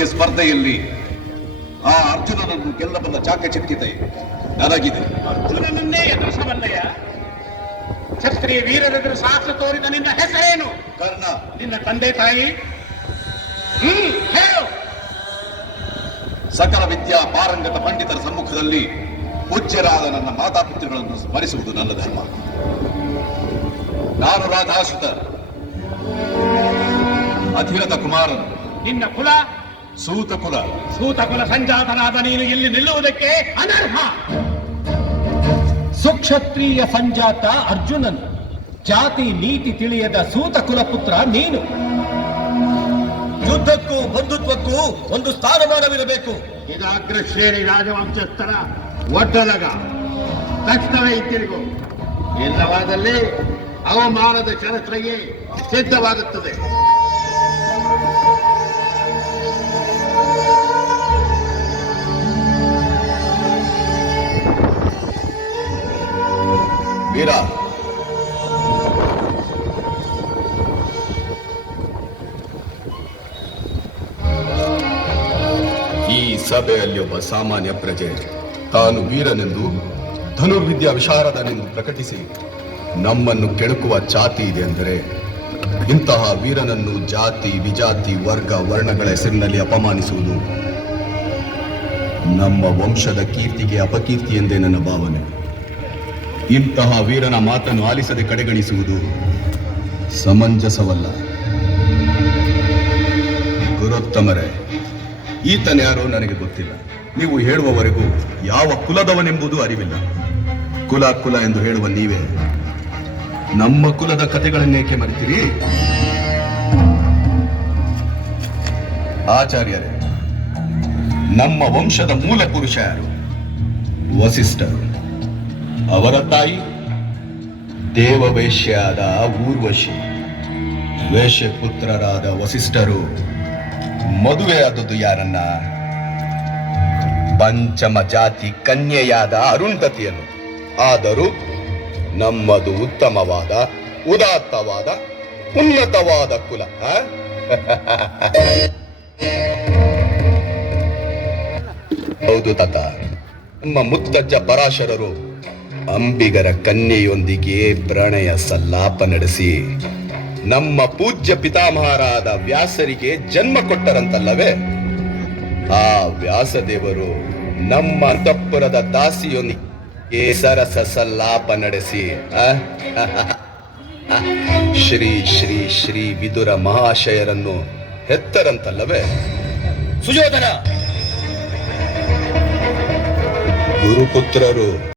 ಧನುರ್ವಿದ್ಯೆ ಸ್ಪರ್ಧೆಯಲ್ಲಿ ಆ ಅರ್ಜುನನನ್ನು ಗೆಲ್ಲಬಲ್ಲ ಚಾಕಚಕ್ಯತೆ ನನಗಿದೆ. ಅರ್ಜುನನನ್ನೇ ಎದುರಿಸಬಲ್ಲಯ್ಯ? ಕ್ಷತ್ರಿಯ ವೀರರೆದುರು ಸಾಹಸ ತೋರಿದ ನಿನ್ನ ಹೆಸರೇನು? ಕರ್ಣ. ನಿನ್ನ ತಂದೆ ತಾಯಿ? ಹೇಳು. ಸಕಲ ವಿದ್ಯಾ ಪಾರಂಗತ ಪಂಡಿತರ ಸಮ್ಮುಖದಲ್ಲಿ ಪೂಜ್ಯರಾದ ನನ್ನ ಮಾತಾಪಿತೃಗಳನ್ನು ಸ್ಮರಿಸುವುದು ನನ್ನ ಧರ್ಮ. ನಾನು ರಾಧಾಸುತ ಅಧಿರಥ ಕುಮಾರನು. ನಿನ್ನ ಕುಲ? ಸೂತ ಕುಲ. ಸೂತ ಕುಲ ಸಂಜಾತನಾದ ನೀನು ಇಲ್ಲಿ ನಿಲ್ಲುವುದಕ್ಕೆ ಅನರ್ಹ. ಸುಕ್ಷತ್ರಿಯ ಸಂಜಾತ ಅರ್ಜುನನು, ಜಾತಿ ನೀತಿ ತಿಳಿಯದ ಸೂತ ಕುಲಪುತ್ರ ನೀನು. ಯುದ್ಧಕ್ಕೂ ಬಂಧುತ್ವಕ್ಕೂ ಒಂದು ಸ್ಥಾನಮಾನವಿರಬೇಕು. ಇದು ಅಗ್ರಶ್ರೇಣಿ ರಾಜವಂಶಸ್ಥರ ಒಡ್ಡಲಗ. ತಕ್ಷಣವೇ ಹಿಂತಿರುಗು. ಇಲ್ಲವಾದಲ್ಲಿ ಅವಮಾನದ ಕ್ಷಣಕ್ರಿಯೆ ಸಿದ್ಧವಾಗುತ್ತದೆ. ವೀರ, ಈ ಸಭೆಯಲ್ಲಿ ಒಬ್ಬ ಸಾಮಾನ್ಯ ಪ್ರಜೆ ತಾನು ವೀರನೆಂದು ಧನುರ್ವಿದ್ಯಾ ವಿಶಾರದನೆಂದು ಪ್ರಕಟಿಸಿ ನಮ್ಮನ್ನು ಕೆಣಕುವ ಛಾತಿ ಇದೆ ಅಂದರೆ ಇಂತಹ ವೀರನನ್ನು ಜಾತಿ ವಿಜಾತಿ ವರ್ಗ ವರ್ಣಗಳ ಹೆಸರಿನಲ್ಲಿ ಅಪಮಾನಿಸುವುದು ನಮ್ಮ ವಂಶದ ಕೀರ್ತಿಗೆ ಅಪಕೀರ್ತಿ ಎಂದೇ ನನ್ನ ಭಾವನೆ. ಇಂತಹ ವೀರನ ಮಾತನ್ನು ಆಲಿಸದೆ ಕಡೆಗಣಿಸುವುದು ಸಮಂಜಸವಲ್ಲ. ಗುರುತ್ತಮರೇ, ಈತನ್ಯಾರೋ ನನಗೆ ಗೊತ್ತಿಲ್ಲ. ನೀವು ಹೇಳುವವರೆಗೂ ಯಾವ ಕುಲದವನೆಂಬುದು ಅರಿವಿಲ್ಲ. ಕುಲ ಕುಲ ಎಂದು ಹೇಳುವ ನೀವೇ ನಮ್ಮ ಕುಲದ ಕಥೆಗಳನ್ನೇಕೆ ಮರೆತಿರಿ? ಆಚಾರ್ಯರೇ, ನಮ್ಮ ವಂಶದ ಮೂಲ ಪುರುಷ ಯಾರು? ವಸಿಷ್ಠರು. ಅವರ ತಾಯಿ ದೇವವೇಶ್ಯಾದ ಊರ್ವಶಿ. ವೇಶ್ಯಪುತ್ರರಾದ ವಸಿಷ್ಠರು ಮದುವೆಯಾದದ್ದು ಯಾರನ್ನ? ಪಂಚಮ ಜಾತಿ ಕನ್ಯೆಯಾದ ಅರುಂಧತಿಯನ್ನು. ಆದರೂ ನಮ್ಮದು ಉತ್ತಮವಾದ ಉದಾತ್ತವಾದ ಉನ್ನತವಾದ ಕುಲ. ಹೌದು ತಾತ, ನಮ್ಮ ಮುತ್ತಜ್ಜ ಪರಾಶರರು ಅಂಬಿಗರ ಕನ್ಯೆಯೊಂದಿಗೆ ಪ್ರಣಯ ಸಲ್ಲಾಪ ನಡೆಸಿ ನಮ್ಮ ಪೂಜ್ಯ ಪಿತಾಮಹರಾದ ವ್ಯಾಸರಿಗೆ ಜನ್ಮ ಕೊಟ್ಟರಂತಲ್ಲವೇ? ಆ ವ್ಯಾಸದೇವರು ನಮ್ಮ ಅಂತಃಪುರದ ದಾಸಿಯೊಂದಿಗೆ ಸರಸ ಸಲ್ಲಾಪ ನಡೆಸಿ ಶ್ರೀ ಶ್ರೀ ಶ್ರೀ ವಿದುರ ಮಹಾಶಯರನ್ನು ಹೆತ್ತರಂತಲ್ಲವೇ? ಸುಯೋಧನ, ಗುರುಪುತ್ರರು